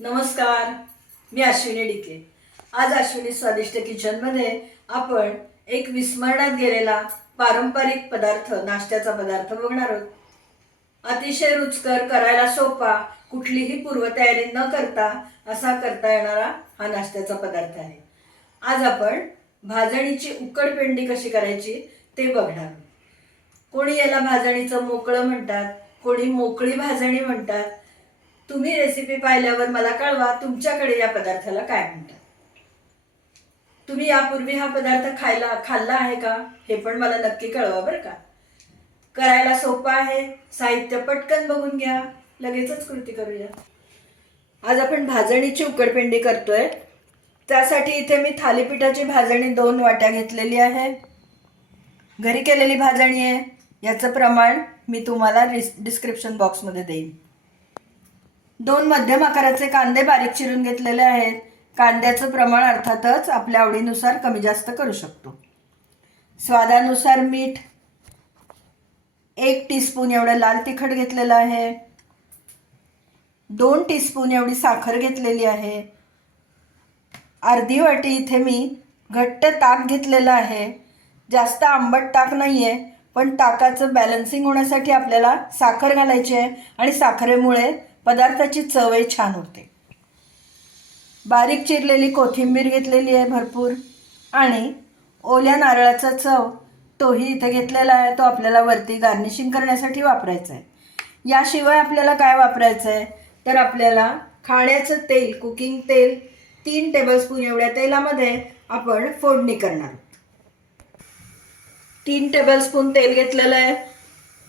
नमस्कार मी अश्विनी डिके. आज अश्विनी स्वादिष्ट किचनमध्ये आपण एक विस्मरणात गेलेला पारंपरिक पदार्थ नाश्त्याचा पदार्थ बघणार आहोत. अतिशय रुचकर करायला सोपा कुठलीही पूर्वतयारी न करता असा करता येणारा हा नाश्त्याचा पदार्थ आहे. आज आपण भाजणीची उकडपेंडी कशी करायची ते बघणार कोणी याला भाजणीचं मोकळं म्हणतात कोणी मोकळी भाजणी म्हणतात तुम्ही रेसिपी पाहिल्यावर मला कळवा तुमच्याकडे या पदार्थाला काय म्हणतात. तुम्ही यापूर्वी हा पदार्थ खायला खाल्ला आहे का? हे पण मला नक्की कळवा बरं का. करायला सोपं आहे. साहित्य पटकन बघून घ्या. लगेचच कृती करूया. आज आपण भाजणीची उकडपेंडी करतोय. त्यासाठी इथे मी थालीपीठाची भाजणी दोन वाट्या घेतलेली आहे. घरी केलेली भाजणी आहे. याचं प्रमाण मी तुम्हाला डिस्क्रिप्शन बॉक्समध्ये देईन. दोन मध्यम आकाराचे कांदे बारीक चिरून घेतलेले आहेत. कांद्याचं प्रमाण अर्थातच आपल्या आवडीनुसार कमी जास्त करू शकतो. स्वादानुसार मीठ एक टीस्पून एवढं लाल तिखट घेतलेलं आहे. दोन टीस्पून एवढी साखर घेतलेली आहे. अर्धी वाटी इथे मी घट्ट ताक घेतलेलं आहे. जास्त आंबट ताक नाही आहे पण ताकाचं बॅलन्सिंग होण्यासाठी आपल्याला साखर घालायची आहे आणि साखरेमुळे पदार्थाची चवही छान होते बारीक चिरलेली कोथिंबीर घेतलेली आहे भरपूर आणि ओल्या नारळाचा चव तोही इथे घेतलेला आहे. तो आपल्याला वरती गार्निशिंग करण्यासाठी वापरायचा आहे याशिवाय आपल्याला काय वापरायचं आहे तर आपल्याला खाण्याचं तेल कुकिंग तेल तीन टेबलस्पून एवढ्या तेलामध्ये आपण फोडणी करणार तीन टेबलस्पून तेल घेतलेलं आहे.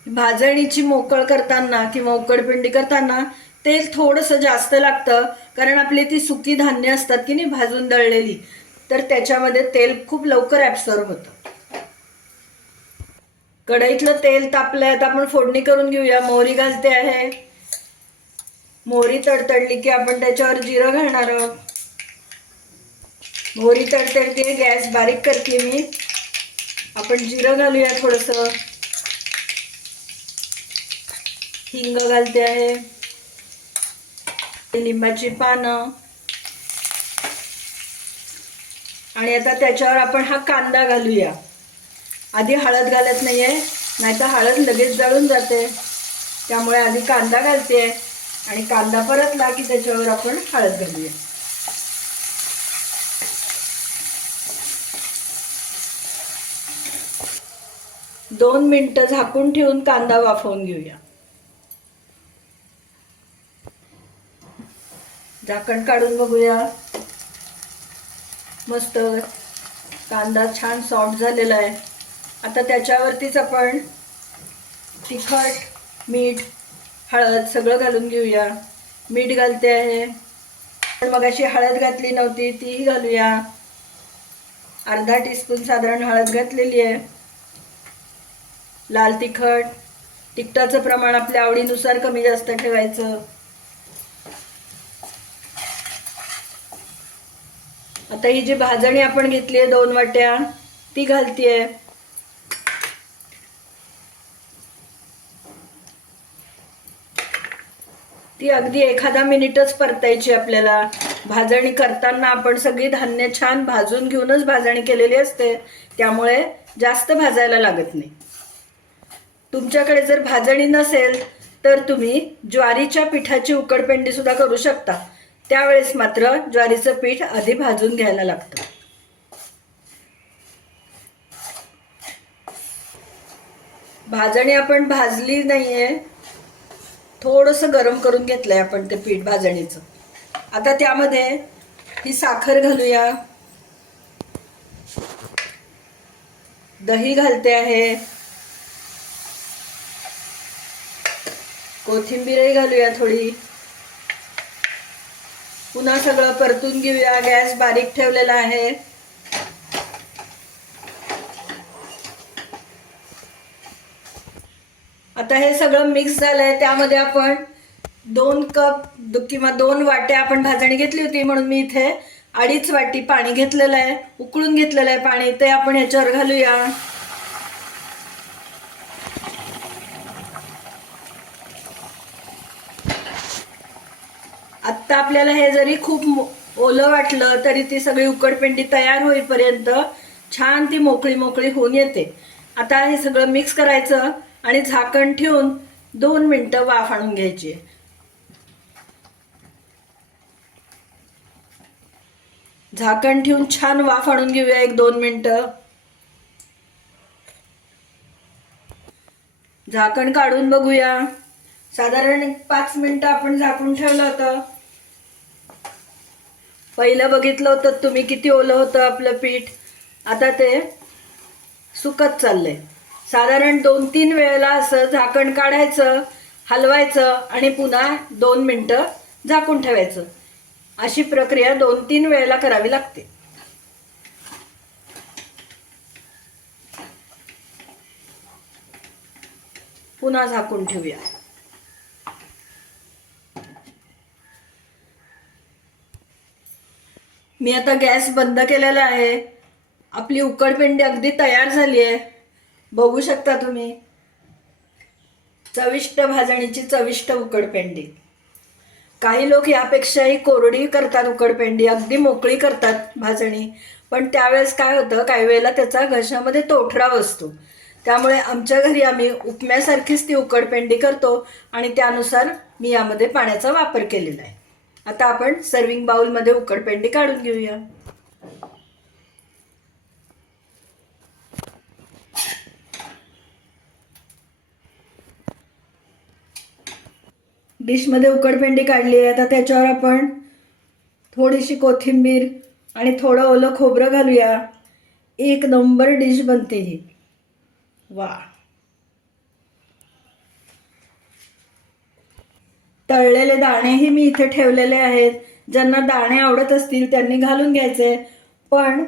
भाजणीची मोकळ करताना किंवा उकडपिंडी करताना तेल थोडंसं जास्त लागतं कारण आपली ती सुकी धान्य असतात की नाही भाजून दळलेली तर त्याच्यामध्ये तेल खूप लवकर ॲब्सॉर्ब होतं. कढईतलं तेल तापलं आहे आता आपण फोडणी करून घेऊया. मोहरी घालते आहे. मोहरी तडतडली की आपण त्याच्यावर जिरं घालणार आहोत. मोहरी तडतडते गॅस बारीक करते मी. आपण जिरं घालूया थोडंसं. हिंग घालते आहे. लिंबाची पानं. आणि आता त्याच्यावर आपण हा कांदा घालूया. आधी हळद घालत नाहीये नाहीतर हळद लगेच जळून जाते. त्यामुळे आधी कांदा घालते आणि कांदा परतला की त्याच्यावर आपण हळद घालूया. दोन मिनटं झाकून ठेवून कांदा वाफवून घेऊया. झाकण काढून बघूया. मस्त कांदा छान सॉफ्ट झालेला आहे. आता त्याच्यावरतीच आपण तिखट मीठ हळद सगळं घालून घेऊया. मीठ घालते आहे. पण मग अशी हळद घातली नव्हती तीही घालूया. अर्धा टीस्पून साधारण हळद घातलेली आहे. लाल तिखट. तिखटाचं प्रमाण आपल्या आवडीनुसार कमी जास्त ठेवायचं. आता ही जी भाजणी आपण घेतली आहे दोन वाट्या ती घालतीये. ती अगदी एखादा मिनिटच परतायची आपल्याला. भाजणी करताना आपण सगळी धान्य छान भाजून घेऊनच भाजणी केलेली असते. त्यामुळे जास्त भाजायला लागत नाही. तुमच्याकडे जर भाजणी नसेल तर तुम्ही ज्वारीच्या पिठाची उकडपेंडी सुद्धा करू शकता. त्यावेळेस मात्र ज्वारीचं पीठ आधी भाजून घ्यायला लागतं. भाजणी आपण भाजली नाहीये. थोडंसं गरम करून घेतलंय आपण ते पीठ भाजणीचं. आता त्यामध्ये ही साखर घालूया. दही घालते आहे. कोथिंबीरही घालूया थोडी. पुन्हा सगळं परतून घेऊया. गॅस बारीक ठेवलेला आहे. आता हे सगळं मिक्स झालंय. त्यामध्ये आपण दोन कप किंवा दोन वाट्या आपण भाजणी घेतली होती म्हणून मी इथे अडीच वाटी पाणी घेतलेलं आहे. उकळून घेतलेलं आहे पाणी. ते आपण ह्याच्यावर घालूया. आत्ता आपल्याला हे जरी खूप ओलं वाटलं तरी ती सगळी उकडपेंडी तयार होईपर्यंत छान ती मोकळी मोकळी होऊन येते. आता हे सगळं मिक्स करायचं आणि झाकण ठेवून दोन मिनटं वाफ आणून घ्यायची झाकण ठेवून छान वाफ आणून घेऊया एक दोन मिनटं. झाकण काढून बघूया. साधारण एक पाच मिनटं आपण झाकून ठेवलं होतं. पहिलं बघितलं होतं तुम्ही किती ओलं होतं आपलं पीठ. आता ते सुकत चाललंय. साधारण दोन तीन वेळेला असं झाकण काढायचं हलवायचं आणि पुन्हा दोन मिनटं झाकून ठेवायचं. अशी प्रक्रिया दोन तीन वेळेला करावी लागते. पुन्हा झाकून ठेवूया. मी आता गॅस बंद केलेला आहे. आपली उकडपेंडी अगदी तयार झाली आहे बघू शकता तुम्ही. चविष्ट भाजणीची चविष्ट उकडपेंडी. काही लोक यापेक्षाही कोरडी करतात उकडपेंडी अगदी मोकळी करतात भाजणी. पण त्यावेळेस काय होतं काही वेळेला त्याचा घशामध्ये तोठरा बसतो. त्यामुळे आमच्या घरी आम्ही उपम्यासारखीच ती उकडपेंडी करतो आणि त्यानुसार मी यामध्ये पाण्याचा वापर केलेला आहे. आता आपण सर्विंग बाउलमध्ये उकडपेंडी काढून घेऊया. डिशमध्ये उकडपेंडी काढली आहे आता त्याच्यावर आपण थोडीशी कोथिंबीर आणि थोडं ओलं खोबरं घालूया. एक नंबर डिश बनते ही. वा तळलेले दाणेही मी इथे ठेवलेले आहेत. ज्यांना दाणे आवडत असतील त्यांनी घालून घ्यायचे. पण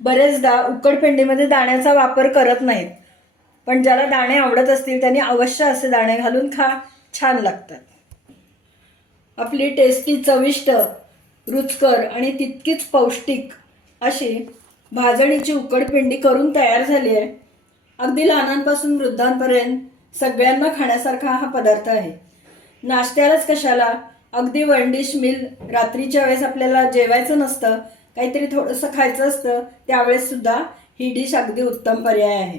बरेचदा उकडपेंडीमध्ये दाण्याचा वापर करत नाहीत. पण ज्याला दाणे आवडत असतील त्यांनी अवश्य असे दाणे घालून खा. छान लागतात. आपली टेस्टी चविष्ट रुचकर आणि तितकीच पौष्टिक अशी भाजणीची उकडपिंडी करून तयार झाली आहे. अगदी लहानांपासून वृद्धांपर्यंत सगळ्यांना खाण्यासारखा हा पदार्थ आहे. नाश्त्यालाच कशाला? अगदी वन डिश मिल रात्रीच्या वेळेस आपल्याला जेवायचं नसतं काहीतरी थोडंसं खायचं असतं त्यावेळेससुद्धा ही डिश अगदी उत्तम पर्याय आहे.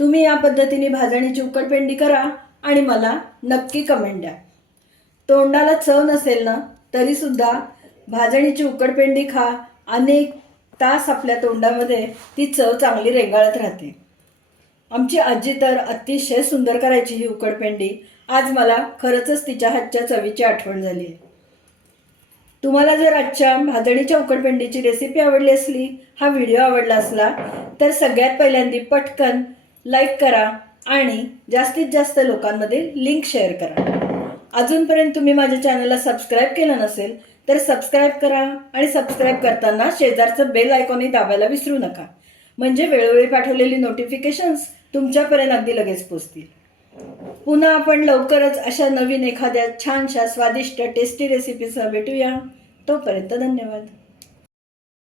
तुम्ही या पद्धतीने भाजणीची उकडपेंडी करा आणि मला नक्की कमेंट द्या. तोंडाला चव नसेल ना तरीसुद्धा भाजणीची उकडपेंडी खा. अनेक तास आपल्या तोंडामध्ये ती चव चांगली रेंगाळत राहते. आमची आजी तर अतिशय सुंदर करायची ही उकडपेंडी. आज मला खरंच तिच्या हातच्या चवीची आठवण झाली. आहे तुम्हाला जर आजच्या भाजणीच्या उकडपेंडीची रेसिपी आवडली असली हा व्हिडिओ आवडला असला तर सगळ्यात पहिल्यांदी पटकन लाईक करा आणि जास्तीत जास्त लोकांमध्ये लिंक शेअर करा. अजूनपर्यंत तुम्ही माझ्या चॅनलला सबस्क्राईब केलं नसेल तर सबस्क्राईब करा आणि सबस्क्राईब करताना शेजारचं बेल आयकॉनही दाबायला विसरू नका. म्हणजे वेळोवेळी पाठवलेली नोटिफिकेशन्स तुमच्यापर्यंत अगदी लगेच पोचतील. पुन्हा आपण लवकरच अशा नवीन एखाद्या छानशा स्वादिष्ट टेस्टी रेसिपीसह भेटूया. तोपर्यंत धन्यवाद.